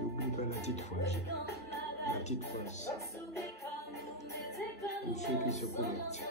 N'oublie pas la petite phrase. La petite phrase. Pour ceux qui se connectent.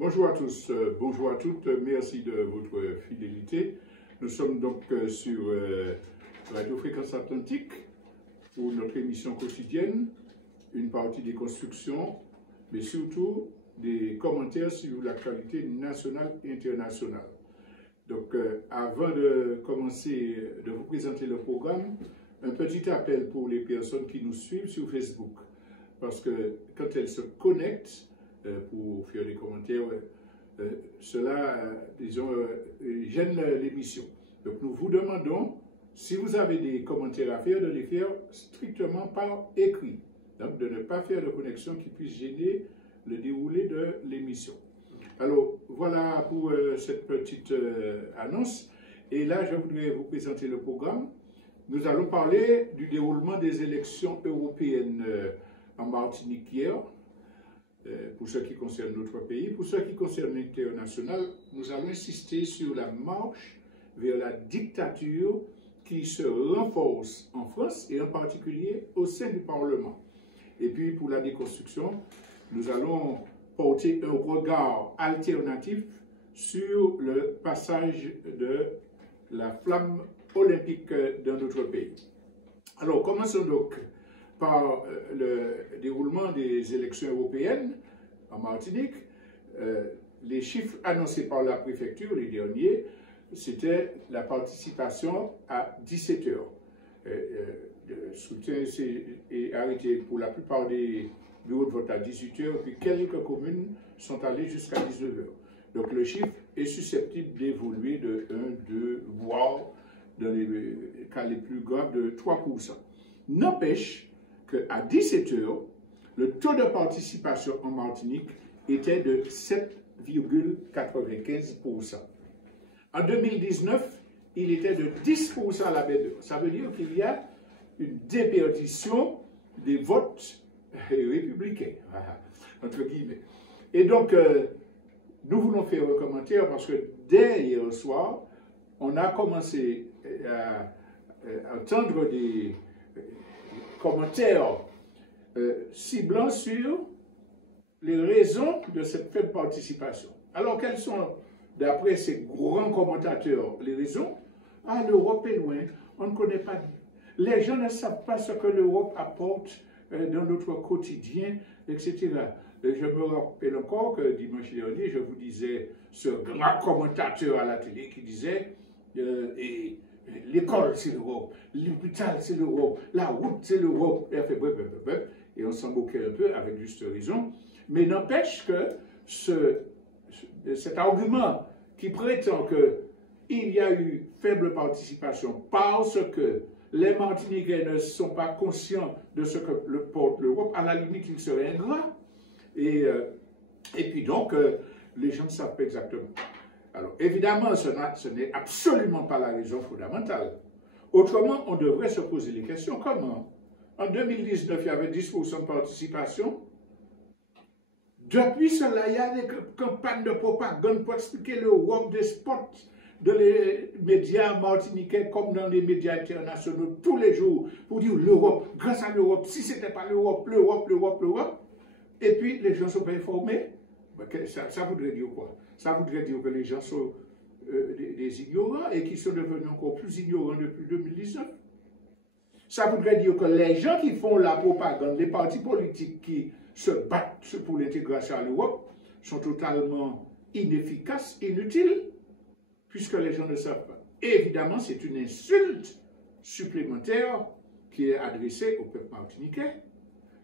Bonjour à tous, bonjour à toutes, merci de votre fidélité. Nous sommes donc sur Radio Fréquence Atlantique pour notre émission quotidienne, une partie des constructions, mais surtout des commentaires sur l'actualité nationale et internationale. Donc avant de commencer de vous présenter le programme, un petit appel pour les personnes qui nous suivent sur Facebook, parce que quand elles se connectent, pour faire des commentaires, cela, disons, gêne l'émission. Donc nous vous demandons, si vous avez des commentaires à faire, de les faire strictement par écrit. Donc de ne pas faire de connexion qui puisse gêner le déroulé de l'émission. Alors voilà pour cette petite annonce. Et là, je voudrais vous présenter le programme. Nous allons parler du déroulement des élections européennes en Martinique hier. Pour ce qui concerne notre pays. Pour ce qui concerne l'international, nous allons insister sur la marche vers la dictature qui se renforce en France et en particulier au sein du Parlement. Et puis pour la déconstruction, nous allons porter un regard alternatif sur le passage de la flamme olympique dans notre pays. Alors commençons donc par le déroulement des élections européennes en Martinique. Les chiffres annoncés par la préfecture, les derniers, c'était la participation à 17 heures. Le scrutin est arrêté pour la plupart des bureaux de vote à 18 heures, puis quelques communes sont allées jusqu'à 19 heures. Donc le chiffre est susceptible d'évoluer de 1, 2, voire dans les cas les plus graves de 3%. N'empêche qu'à 17 heures, le taux de participation en Martinique était de 7,95%. En 2019, il était de 10% à la baie. Ça veut dire qu'il y a une déperdition des votes républicains, entre guillemets. Et donc, nous voulons faire un commentaire parce que dès hier soir, on a commencé à entendre des commentaires ciblant sur les raisons de cette faible participation. Alors, quelles sont, d'après ces grands commentateurs, les raisons? Ah, l'Europe est loin, on ne connaît pas. Les gens ne savent pas ce que l'Europe apporte dans notre quotidien, etc. Et je me rappelle encore que dimanche dernier, je vous disais, ce grand commentateur à la télé qui disait l'école, c'est l'Europe, l'hôpital, c'est l'Europe, la route, c'est l'Europe. Et, bref, et on s'en moquait un peu, avec juste raison. Mais n'empêche que cet argument qui prétend qu'il y a eu faible participation parce que les Martiniquais ne sont pas conscients de ce que porte l'Europe, à la limite, il serait ingrat. Et puis donc, les gens ne savent pas exactement. Alors, évidemment, ce n'est absolument pas la raison fondamentale. Autrement, on devrait se poser les questions. Comment? En 2019, il y avait 10% de participation. Depuis cela, il y a des campagnes de propagande pour expliquer l'Europe, des spots dans les médias martiniquais comme dans les médias internationaux tous les jours pour dire l'Europe, grâce à l'Europe, si ce n'était pas l'Europe, l'Europe. Et puis, les gens ne sont pas informés. Ça voudrait dire quoi? Ça voudrait dire que les gens sont des ignorants et qui sont devenus encore plus ignorants depuis 2019. Ça voudrait dire que les gens qui font la propagande, les partis politiques qui se battent pour l'intégration à l'Europe, sont totalement inefficaces, inutiles, puisque les gens ne savent pas. Et évidemment, c'est une insulte supplémentaire qui est adressé au peuple martiniquais.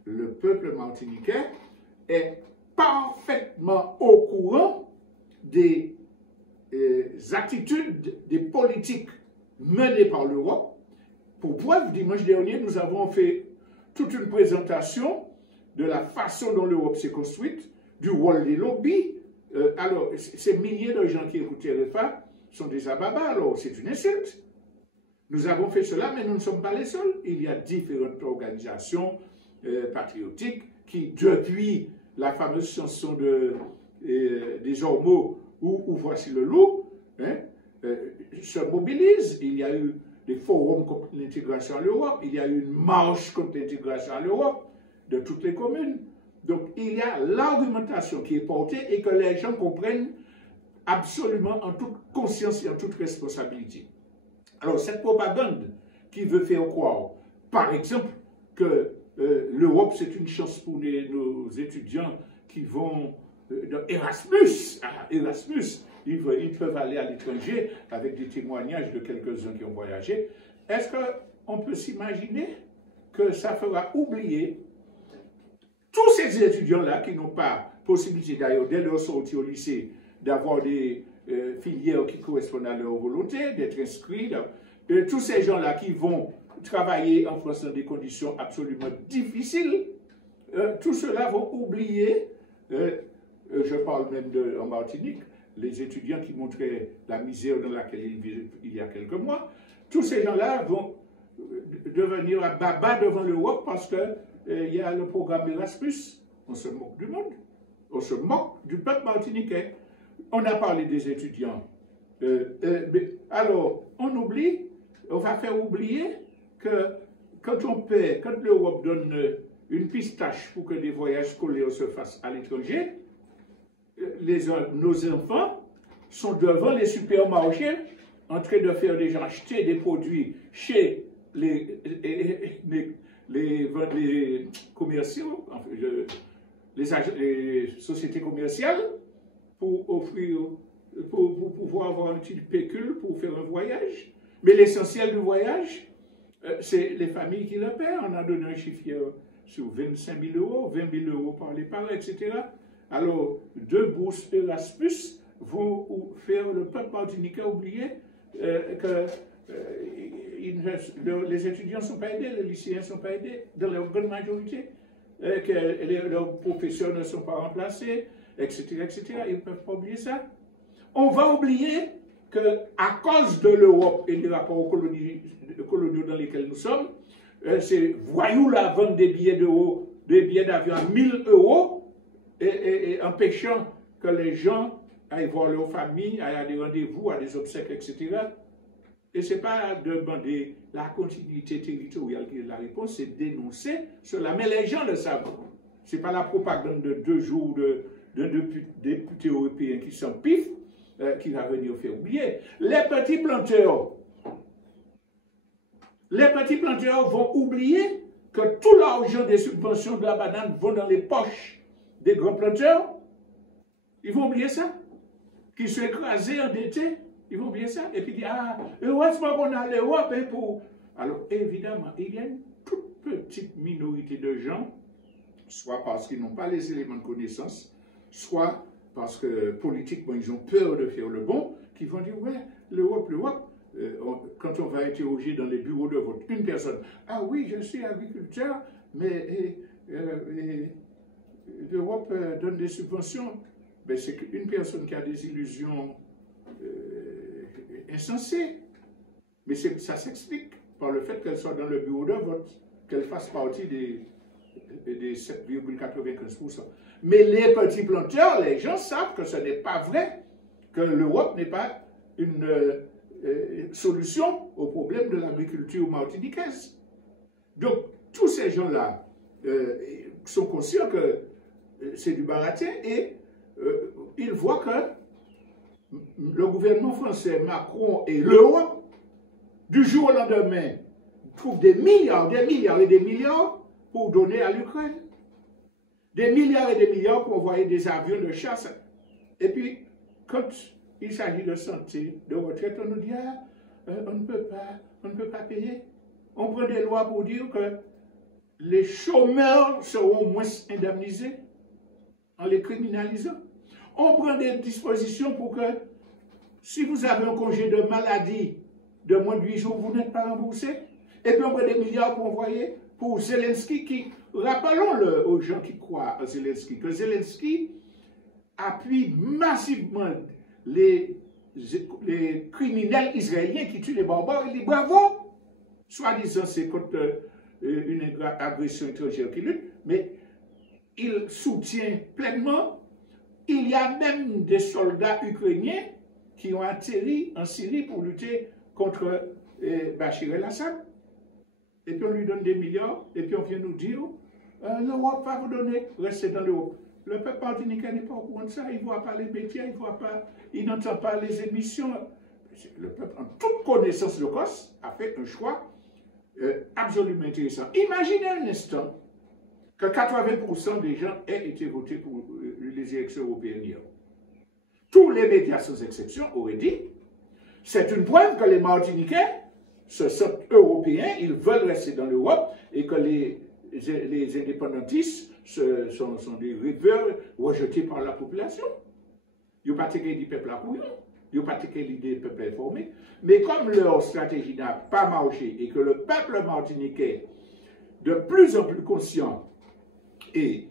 Le peuple martiniquais est parfaitement au courant des attitudes, des politiques menées par l'Europe. Pour preuve, dimanche dernier, nous avons fait toute une présentation de la façon dont l'Europe s'est construite, du rôle des lobbies. Alors, ces milliers de gens qui écoutent RFA sont des ababas, alors c'est une insulte. Nous avons fait cela, mais nous ne sommes pas les seuls. Il y a différentes organisations patriotiques qui, depuis la fameuse chanson des Ormeaux, où voici le loup, hein, se mobilisent. Il y a eu des forums contre l'intégration à l'Europe, il y a eu une marche contre l'intégration à l'Europe de toutes les communes. Donc il y a l'argumentation qui est portée et que les gens comprennent absolument en toute conscience et en toute responsabilité. Alors cette propagande qui veut faire croire, par exemple, que l'Europe c'est une chance pour nos étudiants qui vont dans Erasmus, ils peuvent aller à l'étranger avec des témoignages de quelques-uns qui ont voyagé. Est-ce qu'on peut s'imaginer que ça fera oublier tous ces étudiants-là qui n'ont pas possibilité d'ailleurs, dès leur sortie au lycée, d'avoir des filières qui correspondent à leur volonté, d'être inscrits, tous ces gens-là qui vont travailler en France dans des conditions absolument difficiles, tout cela vont oublier, je parle même en Martinique, les étudiants qui montraient la misère dans laquelle ils vivaient il y a quelques mois, tous ces gens-là vont devenir à baba devant l'Europe parce qu'il y a le programme Erasmus. On se moque du monde, on se moque du peuple martiniquais. On a parlé des étudiants. Alors, on va faire oublier que quand l'Europe donne une pistache pour que des voyages scolaires se fassent à l'étranger, nos enfants sont devant les supermarchés en train de faire des gens acheter des produits chez les commerciaux, les sociétés commerciales pour pouvoir avoir un petit pécule pour faire un voyage. Mais l'essentiel du voyage, c'est les familles qui le paient. On a donné un chiffre sur 25 000 euros, 20 000 euros par les parents, etc. Alors, 2 bourses Erasmus vont faire le peuple martiniquais oublier que les étudiants ne sont pas aidés, les lycéens ne sont pas aidés, dans leur grande majorité, que leurs professeurs ne sont pas remplacés, etc., etc. Ils ne peuvent pas oublier ça. On va oublier qu'à cause de l'Europe et des rapports coloniaux dans lesquels nous sommes, ces voyous-là vendent des billets d'avion à 1000 euros et empêchant que les gens aillent voir leur famille, aillent à des rendez-vous, à des obsèques, etc. Et ce n'est pas demander la continuité territoriale qui est la réponse, c'est dénoncer cela. Mais les gens le savent. Ce n'est pas la propagande de 2 jours d'un député européen qui s'empiffe qui va venir faire oublier. Les petits planteurs vont oublier que tout l'argent des subventions de la banane vont dans les poches des grands planteurs. Ils vont oublier ça. Qu'ils sont écrasés, endettés. Ils vont oublier ça. Et puis dire, ah, heureusement qu'on a l'Europe pour... Alors, évidemment, il y a une toute petite minorité de gens, soit parce qu'ils n'ont pas les éléments de connaissance, soit parce que politiquement, ils ont peur de faire le bon, qui vont dire, ouais, l'Europe, quand on va interroger dans les bureaux de vote, une personne, ah oui, je suis agriculteur, mais l'Europe donne des subventions. Ben, c'est une personne qui a des illusions insensées. Mais ça s'explique par le fait qu'elle soit dans le bureau de vote, qu'elle fasse partie des 7,95%. Mais les petits planteurs, les gens savent que ce n'est pas vrai, que l'Europe n'est pas une solution au problème de l'agriculture martiniquaise. Donc, tous ces gens-là sont conscients que c'est du baratin et ils voient que le gouvernement français, Macron et l'Europe, du jour au lendemain, trouvent des milliards et des milliards pour donner à l'Ukraine. Des milliards et des milliards pour envoyer des avions de chasse. Et puis, quand il s'agit de santé, de retraite, on nous dit, ah, on ne peut pas payer. on prend des lois pour dire que les chômeurs seront moins indemnisés en les criminalisant. On prend des dispositions pour que si vous avez un congé de maladie de moins de 8 jours, vous n'êtes pas remboursé. Et puis on prend des milliards pour envoyer pour Zelensky qui, rappelons-le aux gens qui croient à Zelensky, que Zelensky appuie massivement les criminels israéliens qui tuent les barbares. Il dit bravo, soi-disant c'est contre une agression étrangère qui lutte, mais il soutient pleinement. Il y a même des soldats ukrainiens qui ont atterri en Syrie pour lutter contre Bachar el-Assad. Et puis on lui donne des milliards, et puis on vient nous dire l'Europe va vous donner, restez dans l'Europe. Le peuple martiniquais n'est pas au courant de ça, il ne voit pas les médias, il n'entend pas les émissions. Le peuple, en toute connaissance de cause, a fait un choix absolument intéressant. Imaginez un instant que 80% des gens aient été votés pour les élections européennes hier. Tous les médias, sans exception, auraient dit c'est une preuve que les Martiniquais se sentent européens, ils veulent rester dans l'Europe et que les indépendantistes sont des rêveurs rejetés par la population. Ils n'ont pas tiré du peuple à couillon, ils n'ont pas tiré l'idée du peuple informé. Mais comme leur stratégie n'a pas marché et que le peuple martiniquais, de plus en plus conscient, et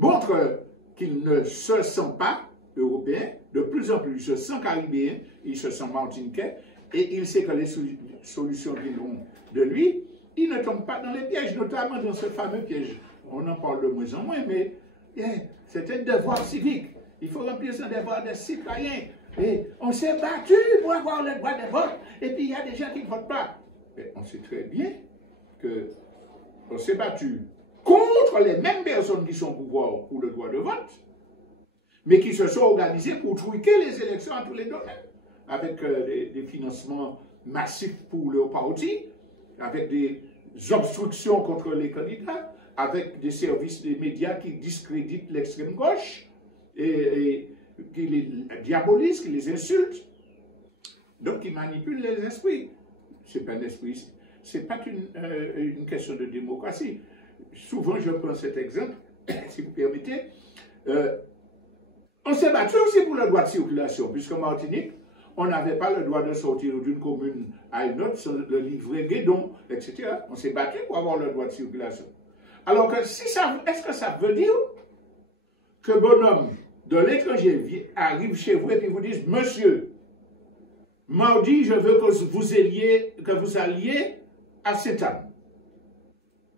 montre qu'il ne se sent pas européen, de plus en plus il se sent caribéen, il se sent martiniquais, et il sait que les solutions viendront de lui, il ne tombe pas dans les pièges, notamment dans ce fameux piège. On en parle de moins en moins, mais c'est un devoir civique. Il faut remplir son devoir de citoyen. Et on s'est battu pour avoir le droit de vote, et puis il y a des gens qui ne votent pas. Mais on sait très bien qu'on s'est battu contre les mêmes personnes qui sont au pouvoir pour le droit de vote, mais qui se sont organisées pour truquer les élections à tous les domaines, avec des financements massifs pour leur parti, avec des obstructions contre les candidats, avec des services des médias qui discréditent l'extrême gauche et qui les diabolisent, qui les insultent. Donc, ils manipulent les esprits. Ce n'est pas un esprit, ce n'est pas une question de démocratie. Souvent, je prends cet exemple, si vous permettez. On s'est battu aussi pour le droit de circulation, puisqu'en Martinique, on n'avait pas le droit de sortir d'une commune à une autre sans le livret guédon, etc. On s'est battu pour avoir le droit de circulation. Alors, est-ce que ça veut dire que bonhomme de l'étranger arrive chez vous et puis vous dit, monsieur, mardi, je veux que vous alliez à Sainte-Anne.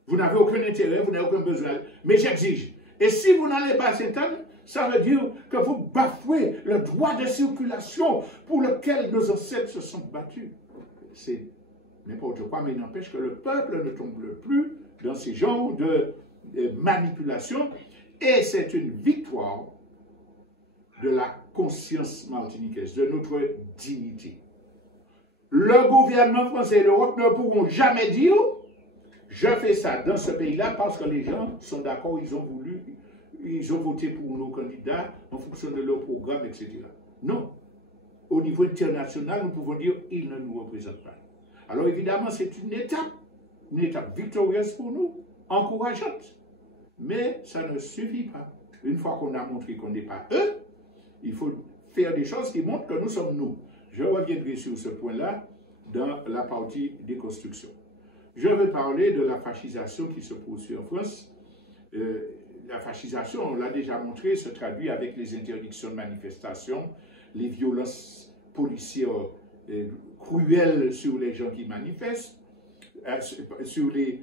Vous n'avez aucun intérêt, vous n'avez aucun besoin, mais j'exige. Et si vous n'allez pas à Sainte-Anne, ça veut dire que vous bafouez le droit de circulation pour lequel nos ancêtres se sont battus. C'est n'importe quoi, mais il n'empêche que le peuple ne tombe plus dans ces genres de manipulation. Et c'est une victoire de la conscience martiniquaise, de notre dignité. Le gouvernement français et l'Europe ne pourront jamais dire « je fais ça dans ce pays-là parce que les gens sont d'accord, ils ont voté pour nos candidats en fonction de leur programme, etc. » Non. Au niveau international, nous pouvons dire « ils ne nous représentent pas ». Alors évidemment, c'est une étape victorieuse pour nous, encourageante. Mais ça ne suffit pas. Une fois qu'on a montré qu'on n'est pas eux, il faut faire des choses qui montrent que nous sommes nous. Je reviendrai sur ce point-là dans la partie déconstruction. Je vais parler de la fascisation qui se poursuit en France. La fascisation, on l'a déjà montré, se traduit avec les interdictions de manifestation, les violences policières cruelles sur les gens qui manifestent, sur les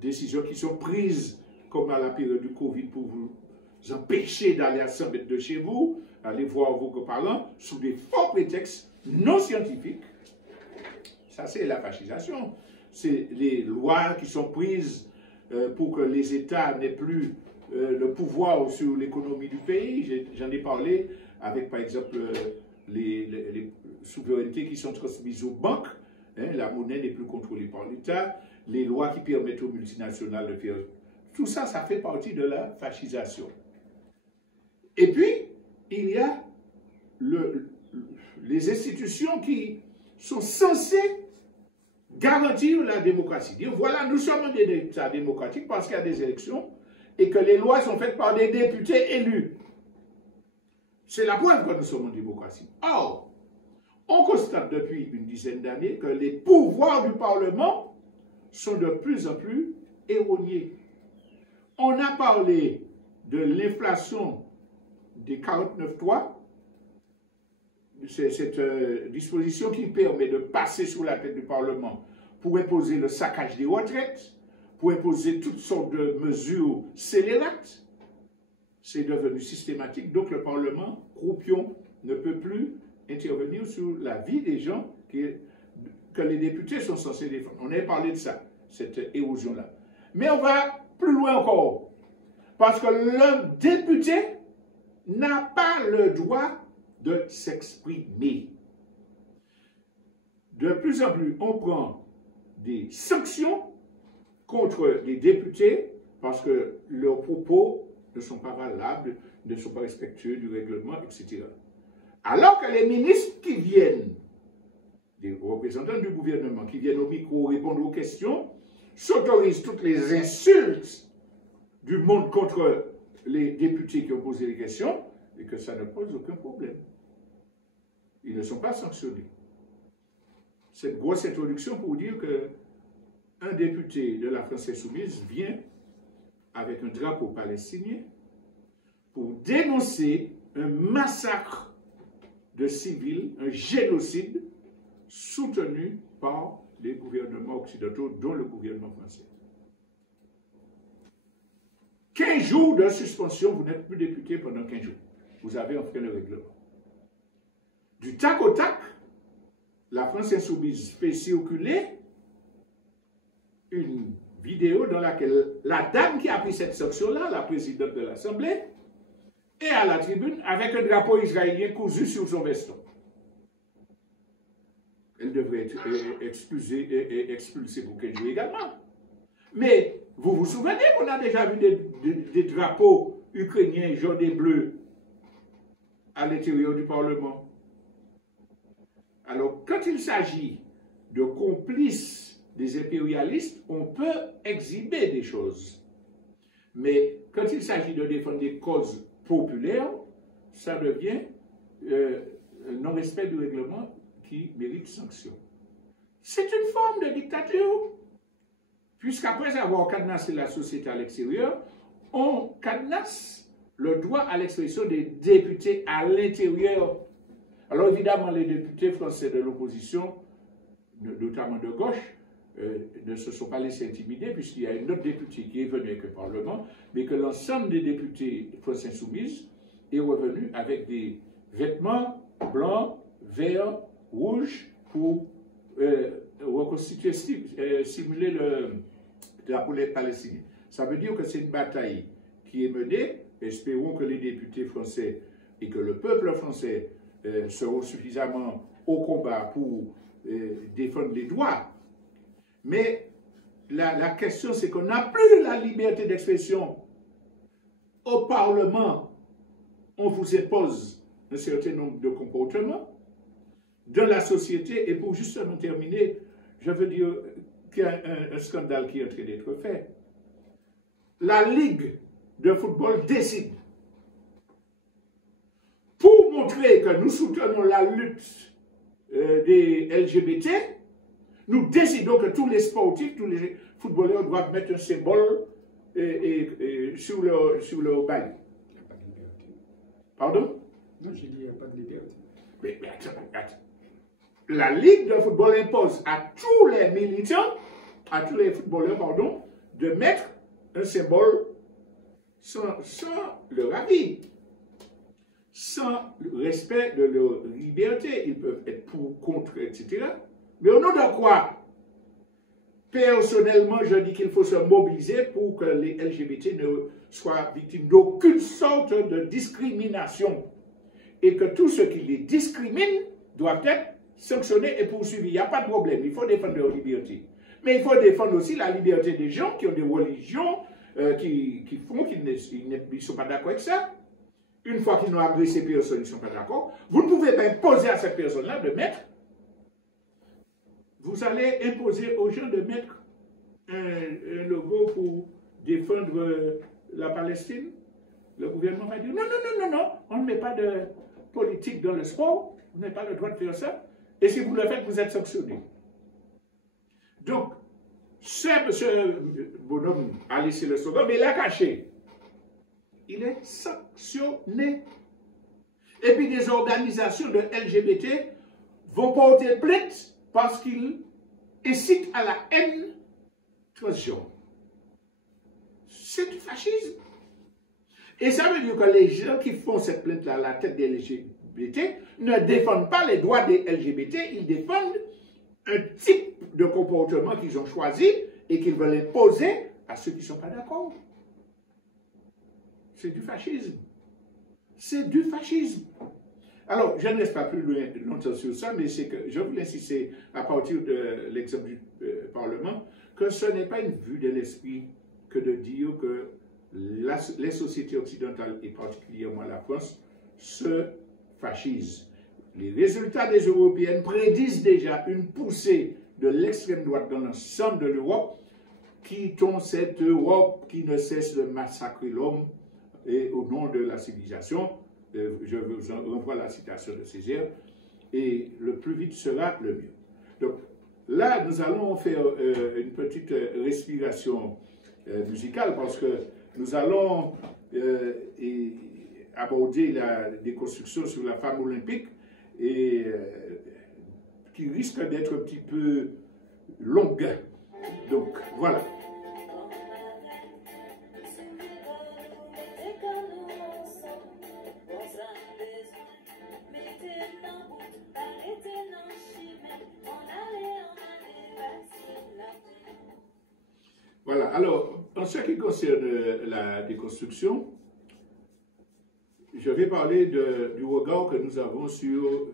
décisions qui sont prises, comme à la période du Covid, pour vous empêcher d'aller à 100 mètres de chez vous, aller voir vos coparents, sous des faux prétextes non scientifiques. Ça, c'est la fascisation. C'est les lois qui sont prises pour que les États n'aient plus le pouvoir sur l'économie du pays. J'en ai parlé avec, par exemple, les souverainetés qui sont transmises aux banques. La monnaie n'est plus contrôlée par l'État. Les lois qui permettent aux multinationales de faire... Tout ça, ça fait partie de la fascisation. Et puis, il y a les institutions qui sont censées garantir la démocratie. Dire, voilà, nous sommes un État démocratique parce qu'il y a des élections et que les lois sont faites par des députés élus. C'est la preuve que nous sommes en démocratie. Or, on constate depuis une dizaine d'années que les pouvoirs du Parlement sont de plus en plus erronés. On a parlé de l'inflation des 49.3, c'est cette disposition qui permet de passer sous la tête du Parlement pour imposer le saccage des retraites, pour imposer toutes sortes de mesures scélérates. C'est devenu systématique, donc le Parlement, croupion, ne peut plus intervenir sur la vie des gens que les députés sont censés défendre. On a parlé de ça, cette érosion-là. Mais on va plus loin encore, parce que le député n'a pas le droit de s'exprimer. De plus en plus, on prend des sanctions contre les députés parce que leurs propos ne sont pas valables, ne sont pas respectueux du règlement, etc. Alors que les ministres qui viennent, des représentants du gouvernement qui viennent au micro répondre aux questions, s'autorisent toutes les insultes du monde contre les députés qui ont posé les questions et que ça ne pose aucun problème. Ils ne sont pas sanctionnés. Cette grosse introduction pour dire qu'un député de la France Insoumise vient avec un drapeau palestinien pour dénoncer un massacre de civils, un génocide soutenu par les gouvernements occidentaux, dont le gouvernement français. 15 jours de suspension, vous n'êtes plus député pendant 15 jours. Vous avez enfreint le règlement. Du tac au tac, la France Insoumise fait circuler une vidéo dans laquelle la dame qui a pris cette sanction-là, la présidente de l'Assemblée, est à la tribune avec un drapeau israélien cousu sur son veston. Elle devrait être expulsée pour 15 jours également. Mais vous vous souvenez qu'on a déjà vu des drapeaux ukrainiens jaunes et bleus à l'intérieur du Parlement. Alors, quand il s'agit de complices des impérialistes, on peut exhiber des choses. Mais quand il s'agit de défendre des causes populaires, ça devient un non-respect du règlement qui mérite sanction. C'est une forme de dictature, puisqu'après avoir cadenassé la société à l'extérieur, on cadenasse le droit à l'expression des députés à l'intérieur. Alors évidemment, les députés français de l'opposition, notamment de gauche, ne se sont pas laissés intimider, puisqu'il y a une autre députée qui est venue avec le Parlement, mais que l'ensemble des députés France Insoumise est revenu avec des vêtements blancs, verts, rouges, pour reconstituer, simuler le drapeau palestinien. Ça veut dire que c'est une bataille qui est menée. Espérons que les députés français et que le peuple français seront suffisamment au combat pour défendre les droits. Mais la question, c'est qu'on n'a plus la liberté d'expression. Au Parlement, on vous impose un certain nombre de comportements dans la société. Et pour justement terminer, je veux dire qu'il y a un scandale qui est en train d'être fait. La Ligue de football décide, pour montrer que nous soutenons la lutte des LGBT, nous décidons que tous les sportifs, tous les footballeurs doivent mettre un symbole sur leur bail. Il n'y a pas de liberté. Pardon? Non, j'ai dit il n'y a pas de liberté. Mais attends. La Ligue de football impose à tous les militants, à tous les footballeurs, pardon, de mettre un symbole sans leur avis, sans le respect de leur liberté. Ils peuvent être pour, contre, etc. Mais au nom de quoi? Personnellement, je dis qu'il faut se mobiliser pour que les LGBT ne soient victimes d'aucune sorte de discrimination. Et que tous ceux qui les discriminent doivent être sanctionnés et poursuivis. Il n'y a pas de problème. Il faut défendre leur liberté. Mais il faut défendre aussi la liberté des gens qui ont des religions, qui font qu'ils ne sont pas d'accord avec ça. Une fois qu'ils n'ont agressé personne, ils ne sont pas d'accord. Vous ne pouvez pas imposer à cette personne-là de mettre. vous allez imposer aux gens de mettre un logo pour défendre la Palestine. Le gouvernement va dire non, non, non, non, non, on ne met pas de politique dans le sport, vous n'avez pas le droit de faire ça. Et si vous le faites, vous êtes sanctionné. Donc, ce bonhomme a laissé le slogan, mais il l'a caché. Il est sanctionné. Et puis des organisations de LGBT vont porter plainte parce qu'ils incitent à la haine transgenre. C'est du fascisme. Et ça veut dire que les gens qui font cette plainte-là à la tête des LGBT ne défendent pas les droits des LGBT, ils défendent un type de comportement qu'ils ont choisi et qu'ils veulent imposer à ceux qui ne sont pas d'accord. C'est du fascisme. C'est du fascisme. Alors, je ne reste pas plus longtemps sur ça, mais c'est que je voulais insister à partir de l'exemple du Parlement que ce n'est pas une vue de l'esprit que de dire que les sociétés occidentales, et particulièrement la France, se fascisent. Les résultats des Européennes prédisent déjà une poussée de l'extrême droite dans l'ensemble de l'Europe. Quittons cette Europe qui ne cesse de massacrer l'homme et au nom de la civilisation. Je vous renvoie la citation de Césaire. Et le plus vite sera le mieux. Donc là, nous allons faire une petite respiration musicale parce que nous allons aborder la déconstruction sur la femme olympique et qui risque d'être un petit peu longue. Donc voilà. Voilà, alors, en ce qui concerne la déconstruction, je vais parler du regard que nous avons sur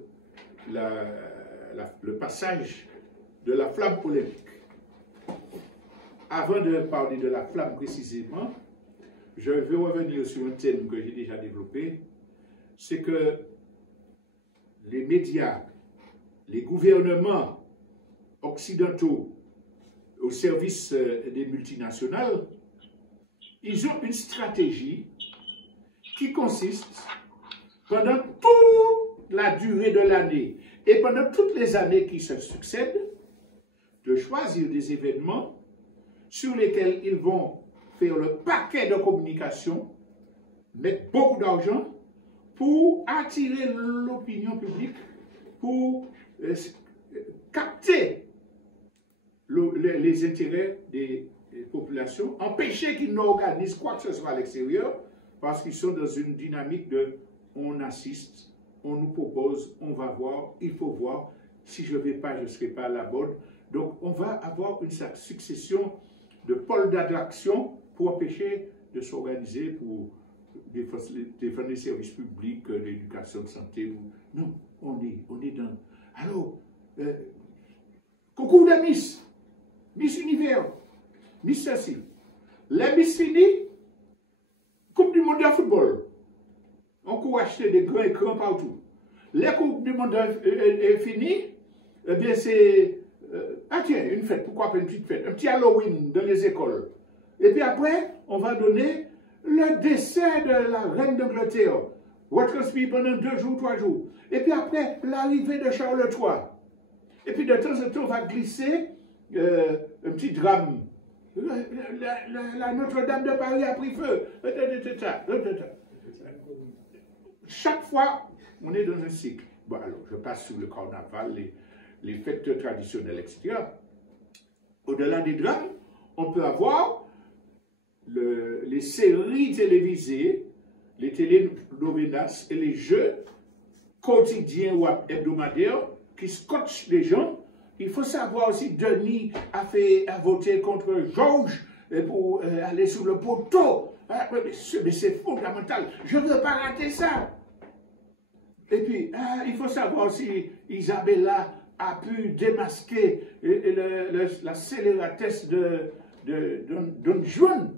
le passage de la flamme olympique. Avant de parler de la flamme précisément, je vais revenir sur un thème que j'ai déjà développé, c'est que les médias, les gouvernements occidentaux au service des multinationales, ils ont une stratégie qui consiste, pendant toute la durée de l'année et pendant toutes les années qui se succèdent, de choisir des événements sur lesquels ils vont faire le paquet de communication, mettre beaucoup d'argent pour attirer l'opinion publique, pour capter les intérêts des populations, empêcher qu'ils n'organisent quoi que ce soit à l'extérieur, parce qu'ils sont dans une dynamique de on assiste, on nous propose, on va voir, il faut voir, si je ne vais pas, je ne serai pas à la bonne. Donc on va avoir une succession de pôles d'attraction pour empêcher de s'organiser, pour défendre les services publics, l'éducation de santé. Non, on est dans... Alors, concours de Miss Univers, Miss ceci. Les Miss finis, Coupe du monde de football. On peut acheter des grands écrans partout. Les Coupes du monde est fini, eh bien c'est... ah tiens, une fête, pourquoi pas une petite fête? Un petit Halloween dans les écoles. Et puis après, on va donner le décès de la reine d'Angleterre, retransmis pendant 2 jours, 3 jours. Et puis après, l'arrivée de Charles III. Et puis de temps en temps, on va glisser un petit drame. La Notre-Dame de Paris a pris feu. Chaque fois, on est dans un cycle. Bon, alors, je passe sur le carnaval, les fêtes traditionnelles, etc. Au-delà des drames, on peut avoir les séries télévisées, les télénovelas et les jeux quotidiens ou hebdomadaires qui scotchent les gens. Il faut savoir aussi, Denis a voté contre Georges pour aller sur le poteau. Mais c'est fondamental. Je ne veux pas rater ça. Et puis, il faut savoir si Isabella a pu démasquer la scélératesse de Don Juan.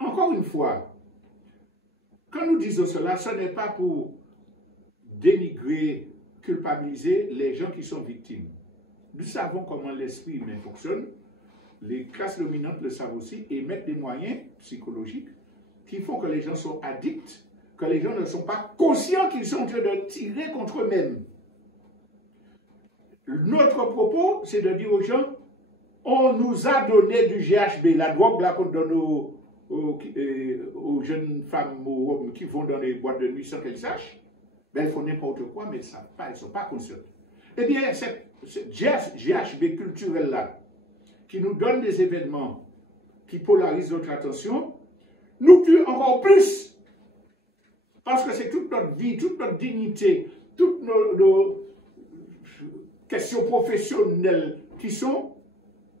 Encore une fois, quand nous disons cela, ce n'est pas pour dénigrer culpabiliser les gens qui sont victimes. Nous savons comment l'esprit humain fonctionne. Les classes dominantes le savent aussi et mettent des moyens psychologiques qui font que les gens sont addicts, que les gens ne sont pas conscients qu'ils sont en train de tirer contre eux-mêmes. Notre propos, c'est de dire aux gens, on nous a donné du GHB, la drogue là qu'on donne aux jeunes femmes, aux hommes qui vont dans les boîtes de nuit sans qu'elles sachent, ben, elles font n'importe quoi, mais elles ne savent pas, elles ne sont pas conscientes. Eh bien, cette GHB culturelle-là, qui nous donne des événements qui polarisent notre attention, nous tue encore plus. Parce que c'est toute notre vie, toute notre dignité, toutes nos questions professionnelles qui sont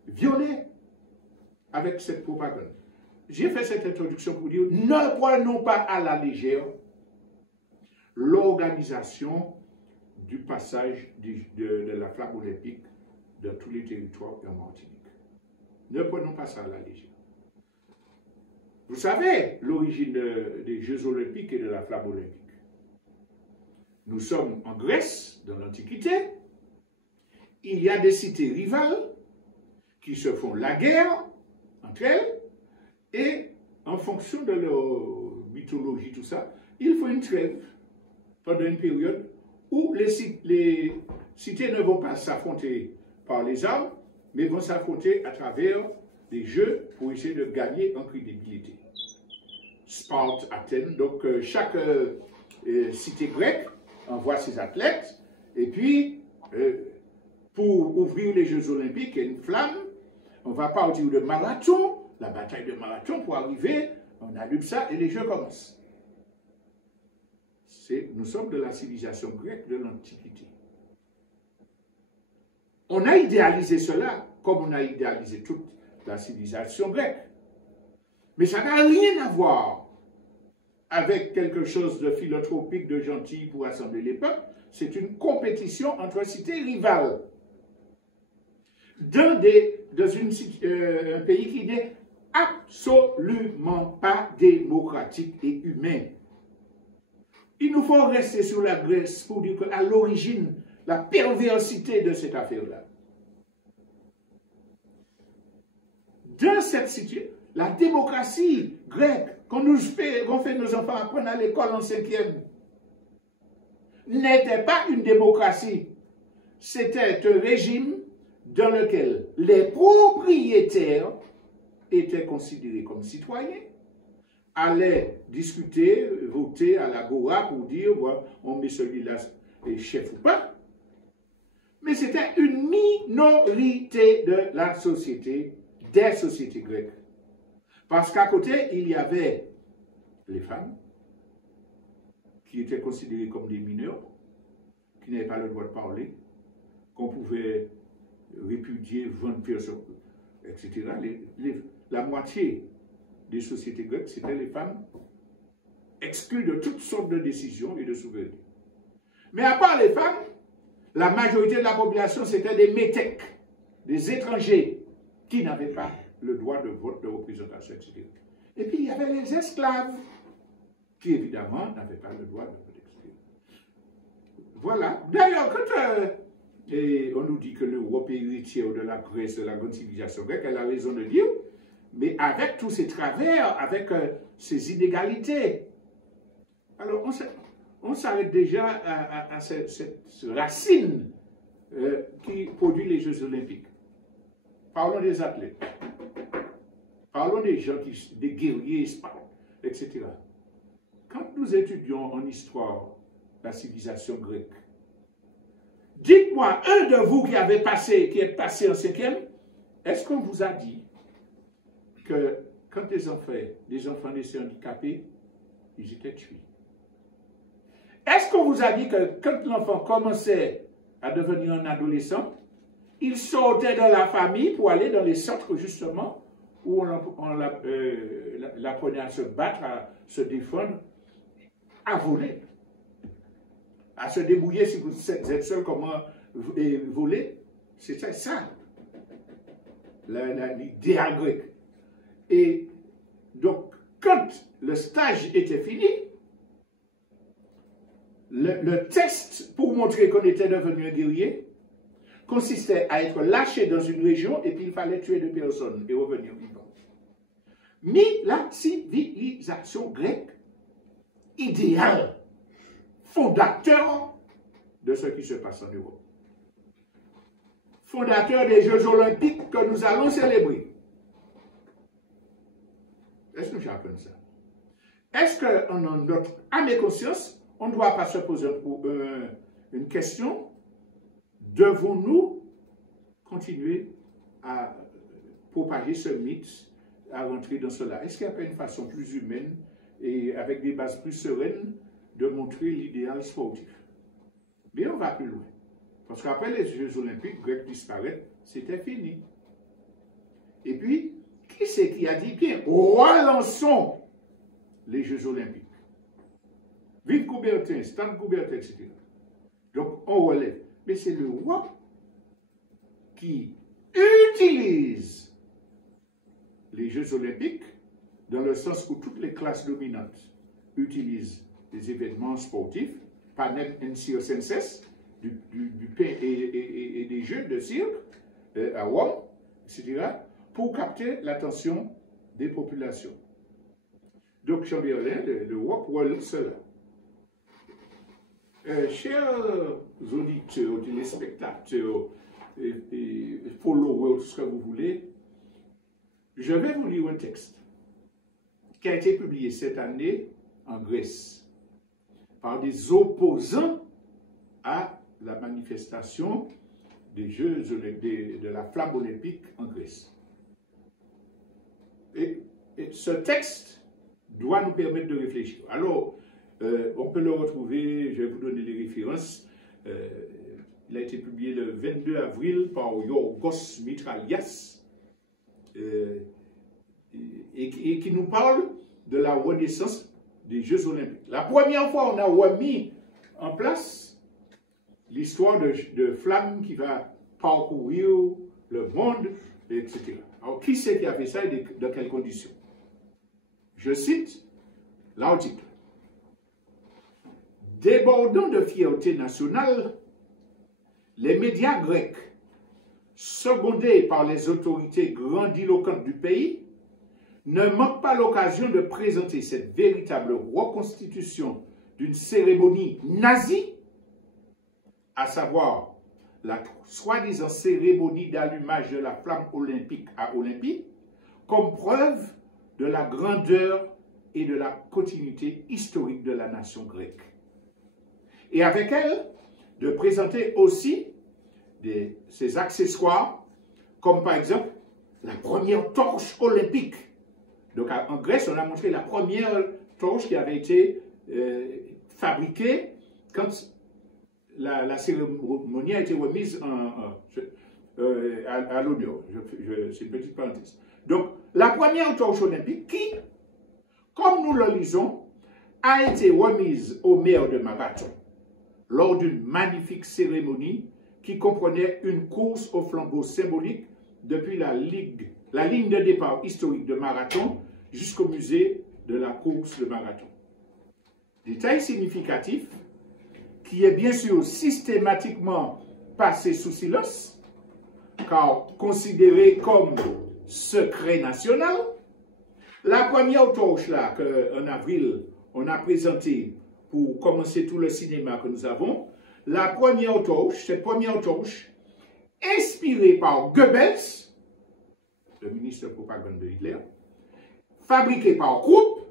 violées avec cette propagande. J'ai fait cette introduction pour dire, ne prenons pas à la légère l'organisation du passage de la flamme olympique dans tous les territoires en Martinique. Ne prenons pas ça à la légère. Vous savez l'origine des Jeux olympiques et de la flamme olympique. Nous sommes en Grèce, dans l'Antiquité. Il y a des cités rivales qui se font la guerre entre elles et en fonction de leur mythologie, tout ça, il faut une trêve pendant une période où les cités ne vont pas s'affronter par les armes, mais vont s'affronter à travers des jeux pour essayer de gagner en crédibilité. Sparte, Athènes, donc chaque cité grecque envoie ses athlètes, et puis pour ouvrir les Jeux olympiques, il y a une flamme, on va partir de marathon, la bataille de marathon pour arriver, on allume ça et les Jeux commencent. Nous sommes de la civilisation grecque de l'Antiquité. On a idéalisé cela, comme on a idéalisé toute la civilisation grecque. Mais ça n'a rien à voir avec quelque chose de philanthropique, de gentil pour assembler les peuples. C'est une compétition entre cités rivales. Dans un pays qui n'est absolument pas démocratique et humain. Il nous faut rester sur la Grèce pour dire qu'à l'origine, la perversité de cette affaire-là. Dans cette situation, la démocratie grecque qu'on fait nos enfants apprendre à l'école en 5e n'était pas une démocratie. C'était un régime dans lequel les propriétaires étaient considérés comme citoyens, allaient discuter, voter à l'agora pour dire voilà, on met celui-là chef ou pas. Mais c'était une minorité de la société, des sociétés grecques. Parce qu'à côté, il y avait les femmes, qui étaient considérées comme des mineurs, qui n'avaient pas le droit de parler, qu'on pouvait répudier, vendre, etc. La moitié des sociétés grecques, c'était les femmes exclues de toutes sortes de décisions et de souveraineté. Mais à part les femmes, la majorité de la population, c'était des métèques, des étrangers, qui n'avaient pas le droit de vote, de représentation, etc. Et puis, il y avait les esclaves, qui, évidemment, n'avaient pas le droit de vote, etc. Voilà. D'ailleurs, quand on nous dit que l'Europe est héritière de la Grèce, de la grande civilisation grecque, elle a raison de dire, mais avec tous ces travers, avec ces inégalités. Alors, on s'arrête déjà à cette racine qui produit les Jeux olympiques. Parlons des athlètes. Parlons des gens, des guerriers, etc. Quand nous étudions en histoire la civilisation grecque, dites-moi, un de vous qui est passé en 5e, est-ce qu'on vous a dit que quand des enfants naissaient handicapés, ils étaient tués? Est-ce qu'on vous a dit que quand l'enfant commençait à devenir un adolescent, il sortait de la famille pour aller dans les centres justement où on l'apprenait à se battre, à se défendre, à voler, à se débrouiller si vous êtes seul, comment voler? C'était ça, l'idéal grec. Et donc, quand le stage était fini, le test pour montrer qu'on était devenu un guerrier consistait à être lâché dans une région et puis il fallait tuer 2 personnes et revenir vivant. Mais la civilisation grecque, idéal, fondateur de ce qui se passe en Europe, fondateur des Jeux Olympiques que nous allons célébrer. Est-ce que nous apprenons ça? Est-ce qu'en notre âme et conscience, on ne doit pas se poser une question? Devons-nous continuer à propager ce mythe, à rentrer dans cela? Est-ce qu'il n'y a pas une façon plus humaine et avec des bases plus sereines de montrer l'idéal sportif? Mais on va plus loin. Parce qu'après les Jeux Olympiques, Grecs disparaissent, c'était fini. Et puis, qui c'est qui a dit bien, relançons les Jeux Olympiques? Vive Coubertin, Stan Coubertin, etc. Donc, on relève. Mais c'est l'Europe qui utilise les Jeux Olympiques dans le sens où toutes les classes dominantes utilisent les événements sportifs, panem et circenses, du pain et des jeux de cirque à Rome, etc., pour capter l'attention des populations. Donc, Chamberlain, l'Europe relève cela. Chers auditeurs, téléspectateurs, followers, tout ce que vous voulez, je vais vous lire un texte qui a été publié cette année en Grèce par des opposants à la manifestation des Jeux de la flamme olympique en Grèce. Et ce texte doit nous permettre de réfléchir. Alors, on peut le retrouver, je vais vous donner les références. Il a été publié le 22 avril par Yorgos Mitralias et qui nous parle de la renaissance des Jeux Olympiques. La première fois, on a remis en place l'histoire de flamme qui va parcourir le monde, etc. Alors, qui c'est qui a fait ça et dans quelles conditions? Je cite l'article. Débordant de fierté nationale, les médias grecs, secondés par les autorités grandiloquentes du pays, ne manquent pas l'occasion de présenter cette véritable reconstitution d'une cérémonie nazie, à savoir la soi-disant cérémonie d'allumage de la flamme olympique à Olympie, comme preuve de la grandeur et de la continuité historique de la nation grecque. Et avec elle, de présenter aussi ces accessoires, comme par exemple la première torche olympique. Donc en Grèce, on a montré la première torche qui avait été fabriquée quand la cérémonie a été remise à l'honneur. C'est une petite parenthèse. Donc, la première torche olympique qui, comme nous le lisons, a été remise au maire de Marathon lors d'une magnifique cérémonie qui comprenait une course au flambeau symbolique depuis la ligne de départ historique de Marathon jusqu'au musée de la course de Marathon. Détail significatif qui est bien sûr systématiquement passé sous silence, car considéré comme secret national. La première torche là, qu'en avril, on a présentée pour commencer tout le cinéma que nous avons, la première torche, cette première torche, inspirée par Goebbels, le ministre de propagande de Hitler, fabriquée par Krupp,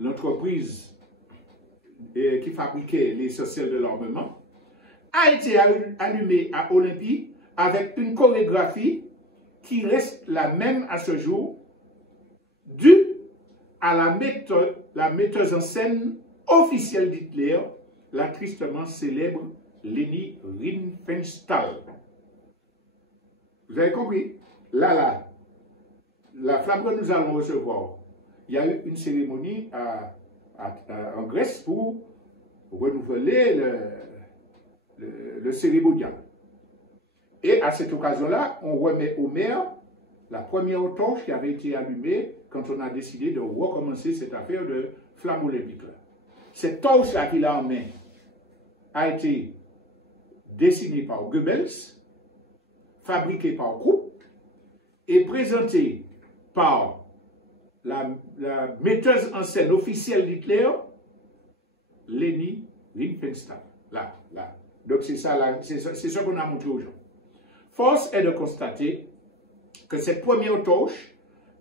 l'entreprise qui fabriquait l'essentiel de l'armement, a été allumée à Olympie avec une chorégraphie qui reste la même à ce jour, due à la metteuse en scène officielle d'Hitler, la tristement célèbre Leni Riefenstahl. Vous avez compris? Là, la flamme que nous allons recevoir, il y a eu une cérémonie en Grèce pour renouveler le cérémonial. Et à cette occasion-là, on remet au maire la première torche qui avait été allumée quand on a décidé de recommencer cette affaire de flamme olympique. cette torche-là qu'il a en main a été dessinée par Goebbels, fabriquée par Krupp et présentée par la metteuse en scène officielle d'Hitler, Leni Riefenstahl. Là. Donc c'est ça, c'est ça qu'on a montré aux gens. Force est de constater que cette première torche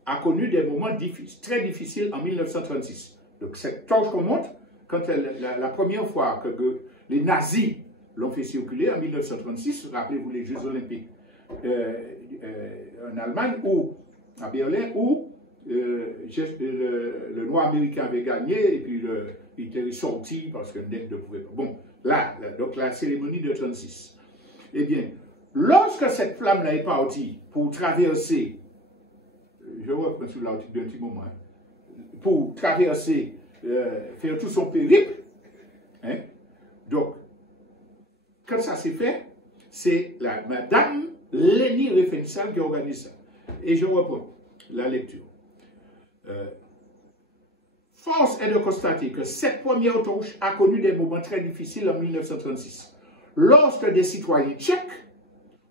a connu des moments très difficiles en 1936. Donc cette torche qu'on montre, quand la première fois que les nazis l'ont fait circuler en 1936, rappelez-vous les Jeux Olympiques en Allemagne ou à Berlin, où le noir américain avait gagné et puis il était sorti parce que Ned ne pouvait pas. Bon, donc la cérémonie de 36. Eh bien, lorsque cette flamme-là est partie pour traverser, je reprends sur l'article d'un petit moment, pour traverser, faire tout son périple, hein, donc, quand ça s'est fait, c'est la madame Leni Riefenstahl qui organise ça. Et je reprends la lecture. Force est de constater que cette première torche a connu des moments très difficiles en 1936, lorsque des citoyens tchèques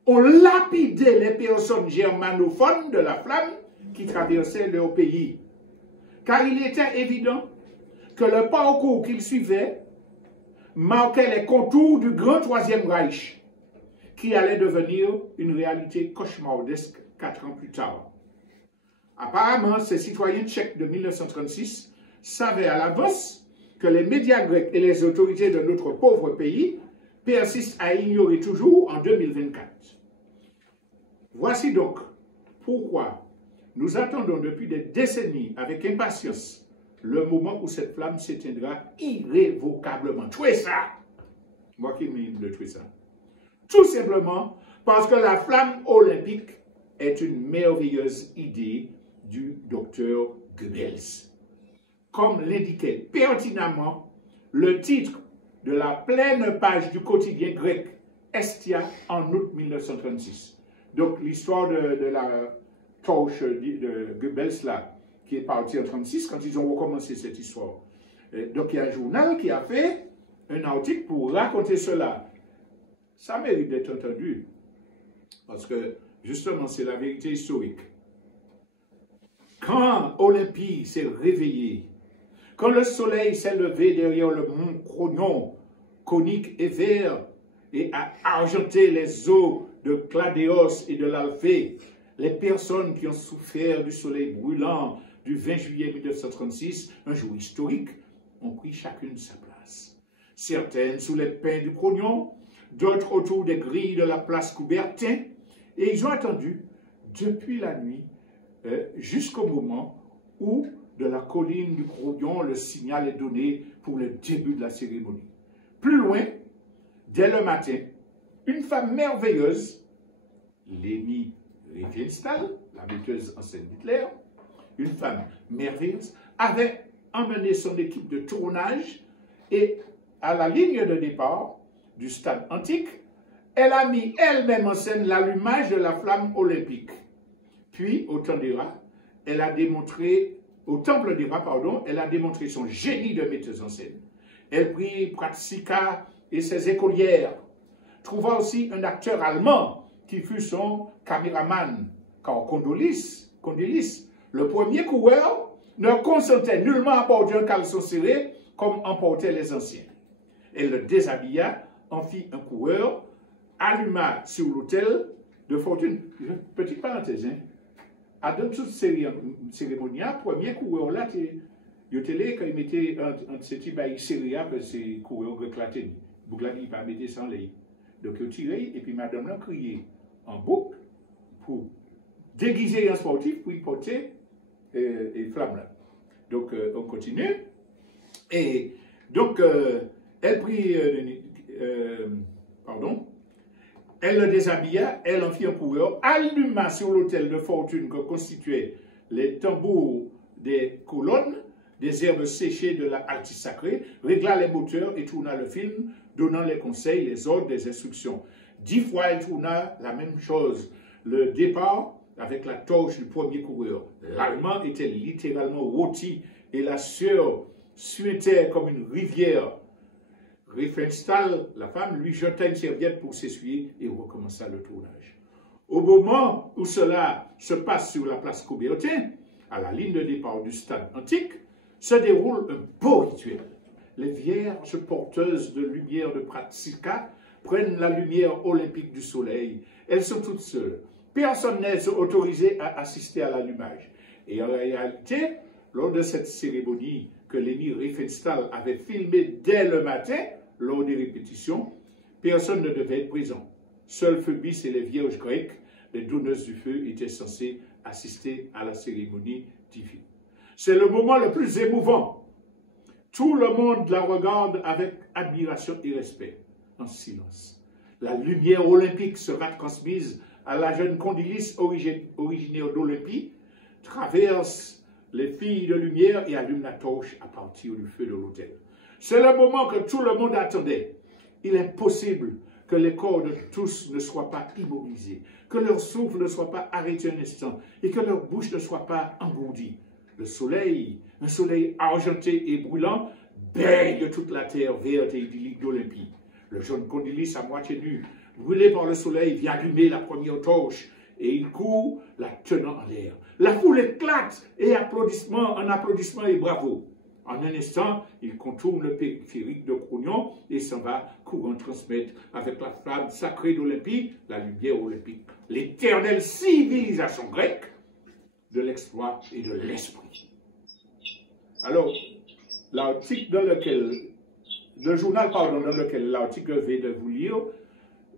ont lapidé les personnes germanophones de la flamme qui traversaient leur pays. Car il était évident que le parcours qu'ils suivaient marquait les contours du grand Troisième Reich, qui allait devenir une réalité cauchemardesque 4 ans plus tard. Apparemment, ces citoyens tchèques de 1936 savaient à l'avance que les médias grecs et les autorités de notre pauvre pays persistent à ignorer toujours en 2024. Voici donc pourquoi nous attendons depuis des décennies avec impatience le moment où cette flamme s'éteindra irrévocablement. Tuez ça! Moi qui me tuer ça. Tout simplement parce que la flamme olympique est une merveilleuse idée du docteur Goebbels. Comme l'indiquait pertinemment le titre de la pleine page du quotidien grec Estia en août 1936. Donc l'histoire de la torche de Goebbels là, qui est partie en 1936 quand ils ont recommencé cette histoire. Donc il y a un journal qui a fait un article pour raconter cela. Ça mérite d'être entendu parce que justement c'est la vérité historique. Quand Olympie s'est réveillée, quand le soleil s'est levé derrière le mont Kronion, conique et vert, et a argenté les eaux de Cladéos et de l'Alphée, les personnes qui ont souffert du soleil brûlant du 20 juillet 1936, un jour historique, ont pris chacune sa place. Certaines sous les pins du Kronion, d'autres autour des grilles de la place Coubertin, et ils ont attendu depuis la nuit jusqu'au moment où, de la colline du Kronion, le signal est donné pour le début de la cérémonie. Plus loin, dès le matin, une femme merveilleuse, Leni Riefenstahl, la metteuse en scène d'Hitler, une femme merveilleuse, avait emmené son équipe de tournage et à la ligne de départ du stade antique, elle a mis elle-même en scène l'allumage de la flamme olympique. Puis, au temple des rats, elle a démontré son génie de metteuse en scène. Elle prit Pratsika et ses écolières, trouva aussi un acteur allemand qui fut son caméraman, car Kondolis, le premier coureur, ne consentait nullement à porter un caleçon serré comme en portaient les anciens. Elle le déshabilla, en fit un coureur, alluma sur l'autel de fortune. Petite parenthèse, hein. À dans toute cérémonie, premier coureur là, il était quand il mettait un petit bail serré, c'est coureur grec latin. Bouglani, il pas mettre ça en l'air. Donc il tirait et puis madame l'a crié en boucle pour déguiser un sportif pour y porter et flamme là. Donc on continue. Et donc elle prit, elle le déshabilla, elle en fit un coureur, alluma sur l'autel de fortune que constituaient les tambours des colonnes, des herbes séchées de la halte sacrée, régla les moteurs et tourna le film, donnant les conseils, les ordres, les instructions. 10 fois, elle tourna la même chose. Le départ avec la torche du premier coureur. L'Allemand était littéralement rôti et la sueur suintait comme une rivière. Riefenstahl, la femme, lui jeta une serviette pour s'essuyer et recommença le tournage. Au moment où cela se passe sur la place Coubertin, à la ligne de départ du stade antique, se déroule un beau rituel. Les vierges porteuses de lumière de Pratica prennent la lumière olympique du soleil. Elles sont toutes seules. Personne n'est autorisé à assister à l'allumage. Et en réalité, lors de cette cérémonie que Leni Riefenstahl avait filmée dès le matin, lors des répétitions, personne ne devait être présent. Seuls Phœbus et les vierges grecques, les donneuses du feu, étaient censés assister à la cérémonie divine. C'est le moment le plus émouvant. Tout le monde la regarde avec admiration et respect, en silence. La lumière olympique sera transmise à la jeune Condylis originaire d'Olympie, traverse les filles de lumière et allume la torche à partir du feu de l'autel. C'est le moment que tout le monde attendait. Il est possible que les corps de tous ne soient pas immobilisés, que leur souffle ne soit pas arrêté un instant et que leur bouche ne soit pas engourdie. Le soleil, un soleil argenté et brûlant, baigne toute la terre verte et idyllique d'Olympie. Le jeune Condylis à moitié nu, brûlé par le soleil, vient allumer la première torche et il court, la tenant en l'air. La foule éclate et applaudissements et bravo. En un instant, il contourne le périphérique de Crognon et s'en va courant transmettre avec la flamme sacrée d'Olympie, la lumière olympique, l'éternelle civilisation grecque de l'exploit et de l'esprit. Alors, l'article dans lequel, le journal dans lequel l'article vient de vous lire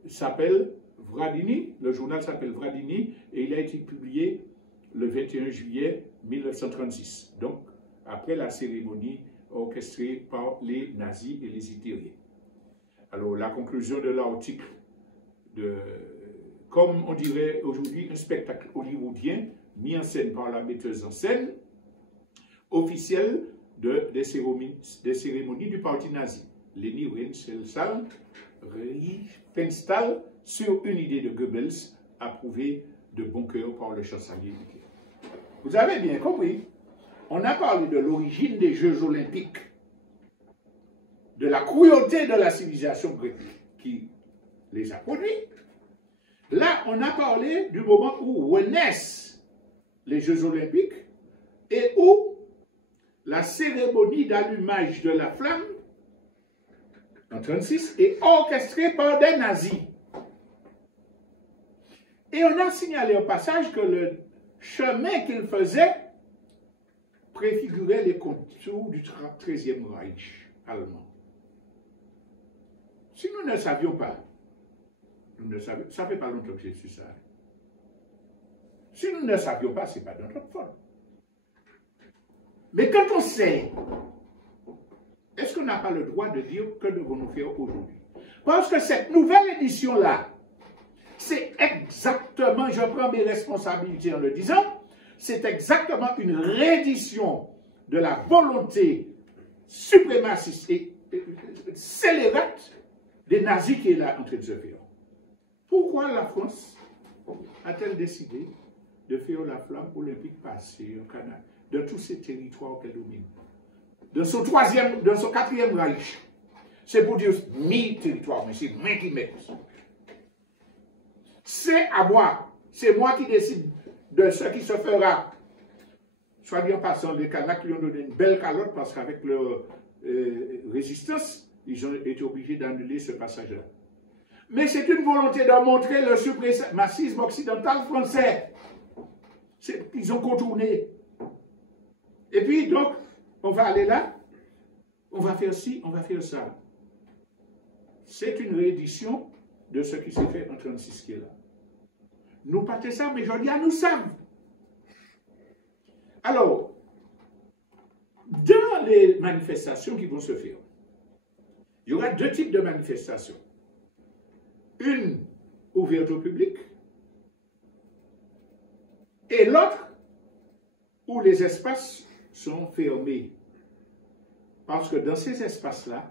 s'appelle Vradini, le journal s'appelle Vradini et il a été publié le 21 juillet 1936, donc après la cérémonie orchestrée par les nazis et les Hitlériens. Alors, la conclusion de l'article, comme on dirait aujourd'hui, un spectacle hollywoodien mis en scène par la metteuse en scène officielle des cérémonies du parti nazi, Leni Riefenstahl, sur une idée de Goebbels, approuvée de bon cœur par le chancelier Hitler. Vous avez bien compris, on a parlé de l'origine des Jeux olympiques, de la cruauté de la civilisation grecque qui les a produits. Là, on a parlé du moment où renaissent les Jeux olympiques et où la cérémonie d'allumage de la flamme en 1936 est orchestrée par des nazis. Et on a signalé au passage que le chemin qu'ils faisaient préfigurait les contours du 13e Reich allemand. Si nous ne savions pas, ça fait pas longtemps que j'ai su ça. Si nous ne savions pas, ce n'est pas de notre faute. Mais quand on sait, est-ce qu'on n'a pas le droit de dire que devons-nous faire aujourd'hui? Parce que cette nouvelle édition-là, c'est exactement, je prends mes responsabilités en le disant, c'est exactement une réédition de la volonté suprémaciste et scélérate des nazis qui est là en train de se faire. Pourquoi la France a-t-elle décidé de faire la flamme olympique passer au Canada, dans tous ces territoires qu'elle domine? Dans son quatrième Reich, c'est pour dire 1000 territoires, mais c'est moi qui mets. C'est à moi, c'est moi qui décide de ce qui se fera. Soit dit en passant, les Kanaks lui ont donné une belle calotte parce qu'avec leur résistance, ils ont été obligés d'annuler ce passage-là. Mais c'est une volonté de montrer le suprémacisme occidental français. Ils ont contourné. Et puis, donc, on va aller là, on va faire ci, on va faire ça. C'est une réédition de ce qui s'est fait en 1936 qui est là. Nous partons ça, mais je dis à nous savons. Alors, dans les manifestations qui vont se faire, il y aura deux types de manifestations. Une ouverte au public et l'autre où les espaces sont fermés. Parce que dans ces espaces-là,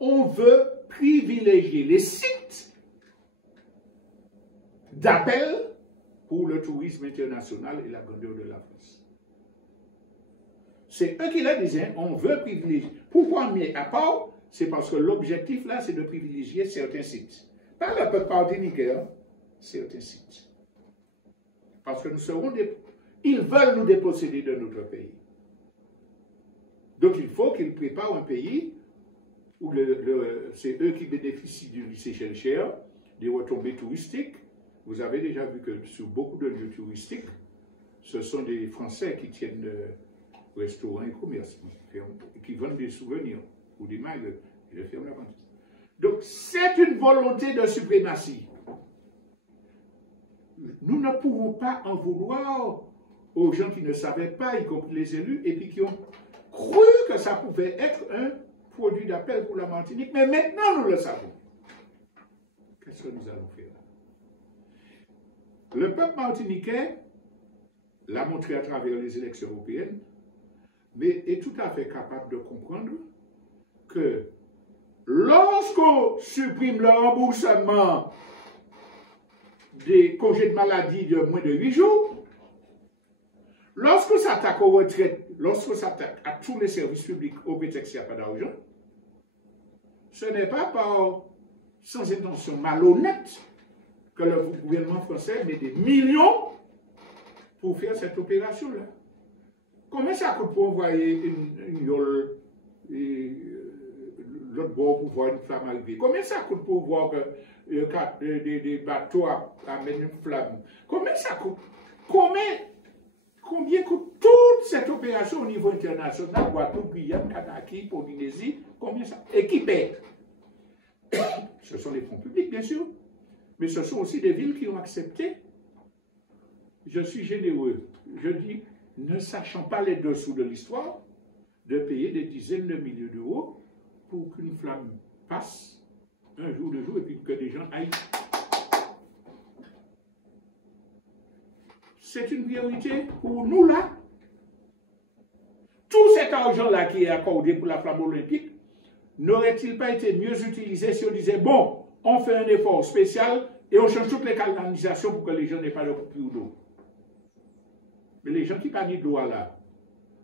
on veut privilégier les sites d'appel pour le tourisme international et la grandeur de la France. C'est eux qui le disaient, on veut privilégier. Pourquoi on met à part? C'est parce que l'objectif là, c'est de privilégier certains sites. Pas le peuple martiniquais, hein, certains sites. Parce que nous serons ils veulent nous déposséder de notre pays. Donc il faut qu'ils préparent un pays où c'est eux qui bénéficient du lycée Seychelles, des retombées touristiques. Vous avez déjà vu que sur beaucoup de lieux touristiques, ce sont des Français qui tiennent restaurants et commerces, qui vendent des souvenirs ou des mailles. Je ferme la vente. Donc c'est une volonté de suprématie. Nous ne pourrons pas en vouloir aux gens qui ne savaient pas, y compris les élus, et puis qui ont cru que ça pouvait être un produit d'appel pour la Martinique, mais maintenant nous le savons. Qu'est-ce que nous allons faire? Le peuple martiniquais l'a montré à travers les élections européennes, mais est tout à fait capable de comprendre que lorsqu'on supprime le remboursement des congés de maladie de moins de 8 jours, lorsqu'on s'attaque aux retraites, lorsqu'on s'attaque à tous les services publics au prétexte qu'il n'y a pas d'argent, ce n'est pas sans intention malhonnête que le gouvernement français met des millions pour faire cette opération-là. Combien ça coûte pour envoyer une yole l'autre bord pour voir une flamme arriver? Combien ça coûte pour voir que des bateaux amènent une flamme? Combien ça coûte? Combien coûte toute cette opération au niveau international? Guadeloupe, Guyane, Kanaki, Polynésie, combien ça? Équipé. Ce sont les fonds publics, bien sûr, mais ce sont aussi des villes qui ont accepté. Je suis généreux. Je dis, ne sachant pas les dessous de l'histoire, de payer des dizaines de milliers d'euros pour qu'une flamme passe un jour, 2 jours, et puis que des gens aillent. C'est une priorité pour nous là. Tout cet argent-là qui est accordé pour la flamme olympique, n'aurait-il pas été mieux utilisé si on disait, bon, on fait un effort spécial et on change toutes les canalisations pour que les gens n'aient pas de coupure d'eau. Mais les gens qui parlent de l'eau là,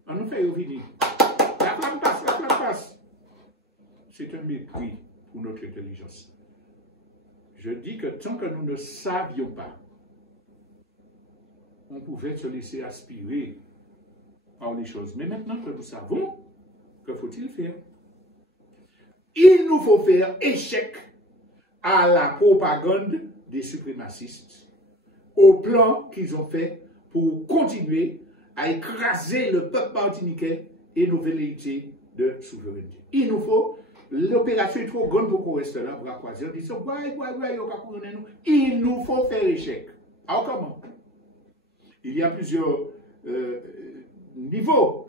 on nous fait revenir. La flamme passe, la flamme passe. C'est un mépris pour notre intelligence. Je dis que tant que nous ne savions pas, on pouvait se laisser aspirer par les choses. Mais maintenant que nous savons, que faut-il faire? Il nous faut faire échec à la propagande des suprémacistes, au plan qu'ils ont fait pour continuer à écraser le peuple martiniquais et nos velléités de souveraineté. Il nous faut, l'opération est trop grande pour qu'on reste là, bras croisés, en disant, il nous faut faire échec. Alors comment? Il y a plusieurs niveaux.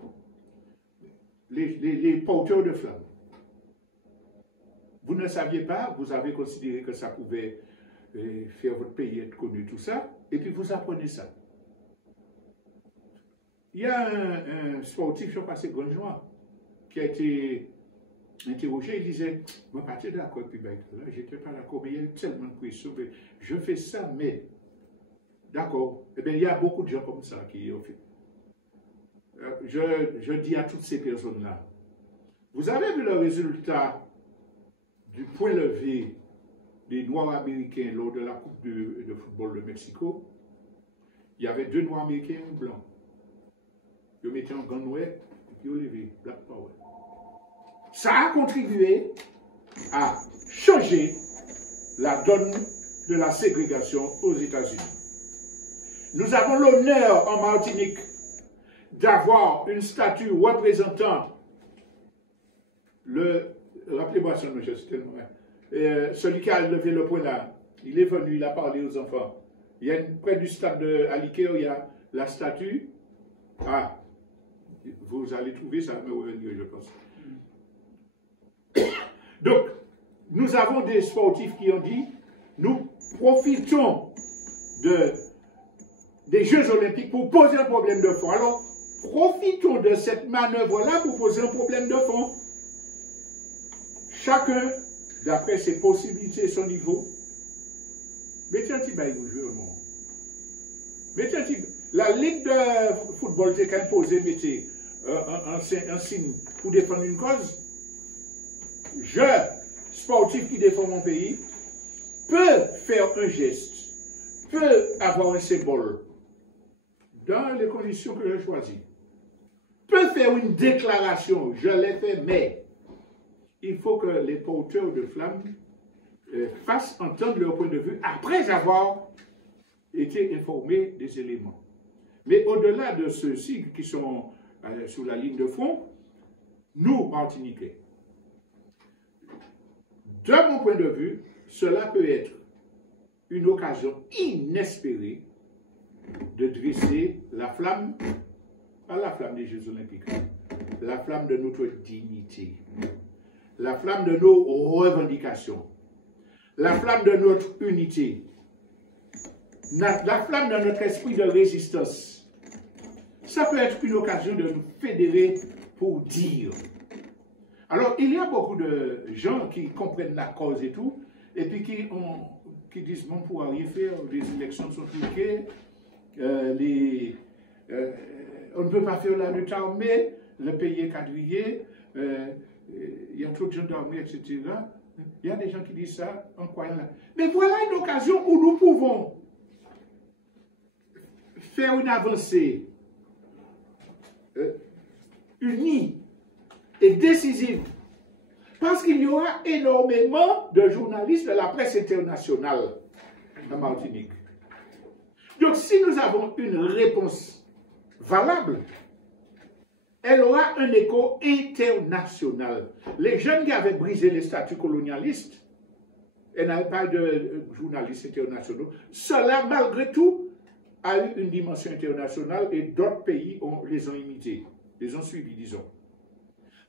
Les porteurs de flammes. Vous ne saviez pas, vous avez considéré que ça pouvait faire votre pays être connu, tout ça, et puis vous apprenez ça. Il y a un sportif, je passé Grande Joie, qui a été interrogé, il disait, moi, pas d'accord, puis là, j'étais pas d'accord, mais il y a eu tellement de pression, je fais ça, mais, d'accord, eh bien, il y a beaucoup de gens comme ça qui ont fait. Je dis à toutes ces personnes-là, vous avez vu le résultat du point levé des Noirs américains lors de la Coupe de football de Mexico? Il y avait 2 Noirs américains et 1 blanc. Ils mettaient un gant noir et puis ils levé, Black Power. Ça a contribué à changer la donne de la ségrégation aux États-Unis. Nous avons l'honneur en Martinique d'avoir une statue représentant rappelez-moi son nom, je suis tellement celui qui a levé le point là, il est venu, il a parlé aux enfants. Il y a près du stade de Alikeo, il y a la statue. Ah, vous allez trouver ça, me revenir, je pense. Donc, nous avons des sportifs qui ont dit, nous profitons des Jeux Olympiques pour poser un problème de fond. Alors, profitons de cette manœuvre-là pour poser un problème de fond. Chacun, d'après ses possibilités et son niveau, mettez un petit bail au jeu, non? Mettez un petit... La Ligue de football, c'est qu'imposé, mettez un signe pour défendre une cause, je, sportif qui défend mon pays, peux faire un geste, peut avoir un symbole dans les conditions que j'ai choisies, peut faire une déclaration, je l'ai fait, mais il faut que les porteurs de flammes fassent entendre leur point de vue après avoir été informés des éléments. Mais au-delà de ceux-ci qui sont sur la ligne de front, nous, Martiniquais, de mon point de vue, cela peut être une occasion inespérée de dresser la flamme, pas la flamme des Jeux Olympiques, la flamme de notre dignité, la flamme de nos revendications, la flamme de notre unité, la flamme de notre esprit de résistance. Ça peut être une occasion de nous fédérer pour dire. Alors, il y a beaucoup de gens qui comprennent la cause et tout, et puis qui disent, bon, pour rien faire, les élections sont truquées, on ne peut pas faire la lutte armée, le pays est quadrillé, il y a trop de gendarmerie, etc. Il y a des gens qui disent ça en croyant là. Mais voilà une occasion où nous pouvons faire une avancée unie et décisive. Parce qu'il y aura énormément de journalistes de la presse internationale en Martinique. Donc si nous avons une réponse valable, elle aura un écho international. Les jeunes qui avaient brisé les statuts colonialistes, et n'avaient pas de journalistes internationaux, cela, malgré tout, a eu une dimension internationale et d'autres pays les ont imités, les ont suivis, disons.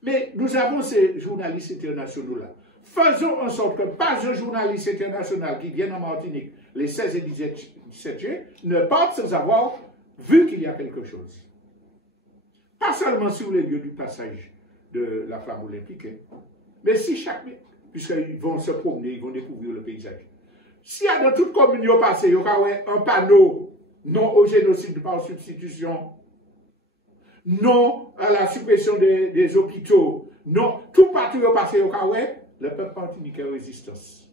Mais nous avons ces journalistes internationaux-là. Faisons en sorte que pas un journaliste international qui vienne en Martinique les 16 et 17 juillet ne parte sans avoir vu qu'il y a quelque chose. Pas seulement sur les lieux du passage de la flamme olympique, hein, mais si puisqu'ils vont se promener, ils vont découvrir le paysage. S'il y a dans toute commune au passé, il y aura un panneau non au génocide par substitution, non à la suppression des hôpitaux, non, tout partout au passé, au cas le peuple martiniquais résistance.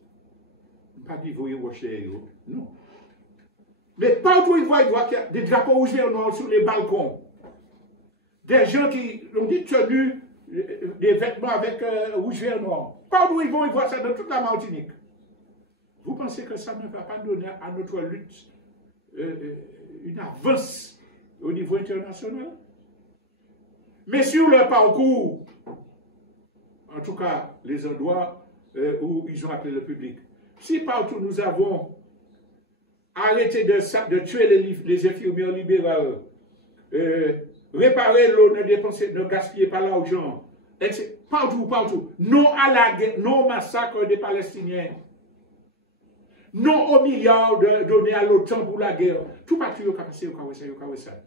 Pas dit, vous voyez, non. Mais partout, il voit qu'il y a des drapeaux rouges et noirs sur les balcons. Des gens qui ont dit tenus, des vêtements avec rouge, vert, noir. Partout ils vont, ils voient ça dans toute la Martinique. Vous pensez que ça ne va pas donner à notre lutte une avance au niveau international? Mais sur le parcours, en tout cas les endroits où ils ont appelé le public, si partout nous avons arrêté de tuer les infirmières libérales, réparer l'eau, ne gaspiller pas l'argent, partout, non à la guerre, non au massacre des Palestiniens, non aux milliards donnés à l'OTAN pour la guerre, tout partout au passé, au ça.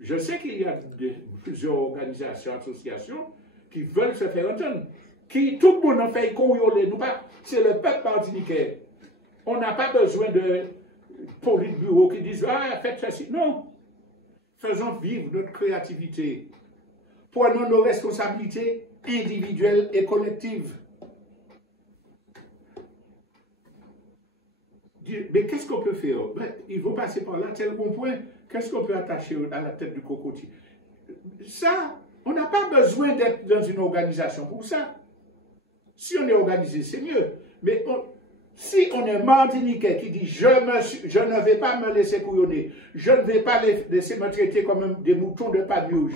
Je sais qu'il y a plusieurs organisations, associations qui veulent se faire entendre, qui tout le monde en fait conyoler, c'est le peuple martiniquais. On n'a pas besoin de politburo qui disent ah faites ceci, non. Faisons vivre notre créativité. Prenons nos responsabilités individuelles et collectives. Mais qu'est-ce qu'on peut faire? Ils vont passer par là, tel bon point. Qu'est-ce qu'on peut attacher à la tête du cocotier? Ça, on n'a pas besoin d'être dans une organisation pour ça. Si on est organisé, c'est mieux. Mais si on est martiniquais qui dit je ne vais pas me laisser couillonner, je ne vais pas laisser me traiter comme des moutons de Panurge.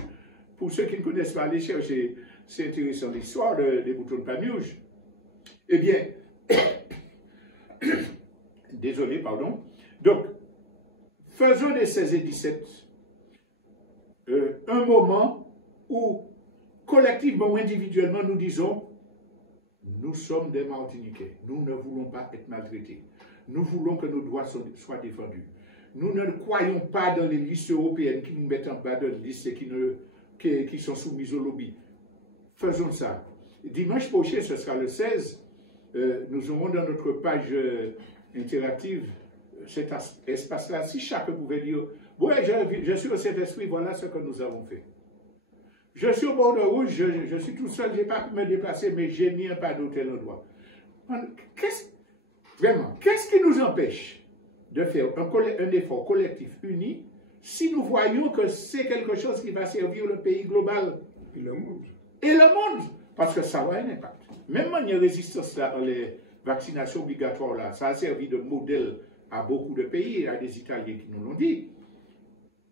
Pour ceux qui ne connaissent pas, allez chercher, c'est intéressant l'histoire des moutons de Panurge. Eh bien, désolé, pardon. Donc, faisons des 16 et 17 un moment où, collectivement ou individuellement, nous disons nous sommes des Martiniquais. Nous ne voulons pas être maltraités. Nous voulons que nos droits soient défendus. Nous ne croyons pas dans les listes européennes qui nous mettent en bas de liste et qui sont soumises au lobby. Faisons ça. Dimanche prochain, ce sera le 16. Nous aurons dans notre page interactive cet espace-là. Si chacun pouvait dire, ouais, je suis au Saint-Esprit, voilà ce que nous avons fait. Je suis au bord de route, je suis tout seul, je n'ai pas pu me déplacer, mais j'ai mis un panneau à tel endroit. Qu'est-ce qui nous empêche de faire un effort collectif uni si nous voyons que c'est quelque chose qui va servir le pays global Et le monde. et le monde? Parce que ça a un impact. Même manière résistance là, les vaccinations obligatoires là, ça a servi de modèle à beaucoup de pays et à des Italiens qui nous l'ont dit.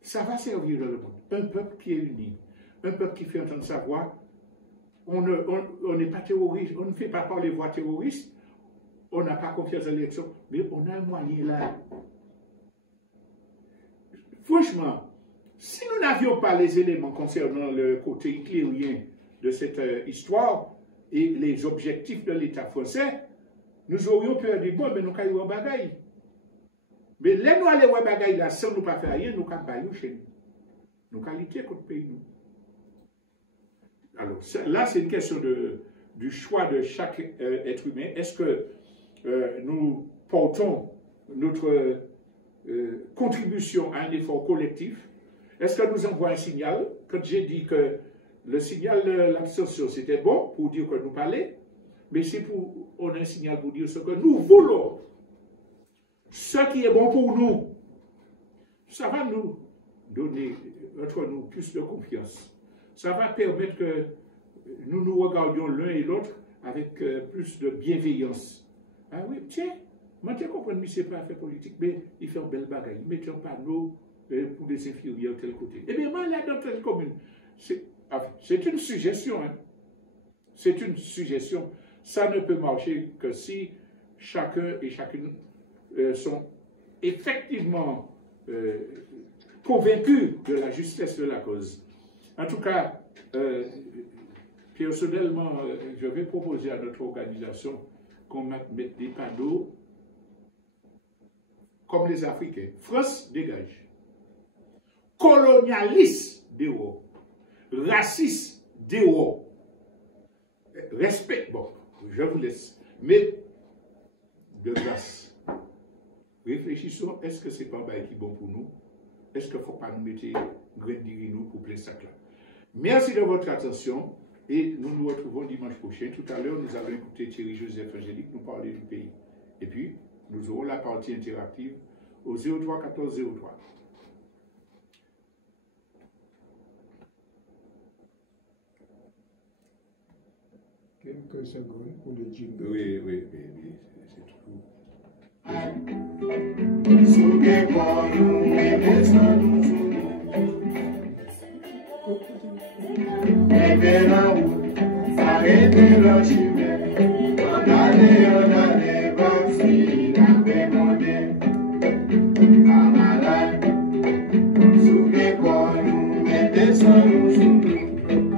Ça va servir le monde. Un peuple qui est uni, un peuple qui fait entendre sa voix. On n'est pas terroriste, on ne fait pas par les voies terroristes, on n'a pas confiance dans l'élection, mais on a un moyen là. Franchement, si nous n'avions pas les éléments concernant le côté hitlérien de cette histoire et les objectifs de l'État français, nous aurions pu dire, bon, mais nous avons eu bagaille. Mais là, nous allons bagaille là, sans nous pas faire rien, nous avons baillé chez nous. Nous avons lutter contre le pays. Alors, là, c'est une question du choix de chaque être humain. Est-ce que nous portons notre contribution à un effort collectif? Est-ce que nous envoyons un signal? Quand j'ai dit que le signal de l'abstention, c'était bon pour dire que nous parlons, mais c'est pour on a un signal pour dire ce que nous voulons. Ce qui est bon pour nous, ça va nous donner entre nous plus de confiance. Ça va permettre que nous nous regardions l'un et l'autre avec plus de bienveillance. Ah oui, tiens, moi je comprends que ce n'est pas fait politique, mais il fait un bel bagage. Il met un panneau pour des infirmiers de tel côté. Eh bien, moi, là, dans telle commune, c'est une suggestion. Hein. C'est une suggestion. Ça ne peut marcher que si chacun et chacune sont effectivement convaincus de la justesse de la cause. En tout cas, personnellement, je vais proposer à notre organisation qu'on mette des panneaux comme les Africains. France dégage. Colonialiste dehors. Raciste dehors. Respect, bon, je vous laisse. Mais, de grâce, réfléchissons, est-ce que c'est pas un bail qui est bon pour nous? Est-ce qu'il ne faut pas nous mettre grain de nous pour plein sac là? Merci de votre attention et nous nous retrouvons dimanche prochain. Tout à l'heure, nous allons écouter Thierry Joseph Angélique nous parler du pays. Et puis, nous aurons la partie interactive au 03 14 03. Quelques secondes pour le jingle. Oui, c'est tout. Arrêtez la chimère, on allait,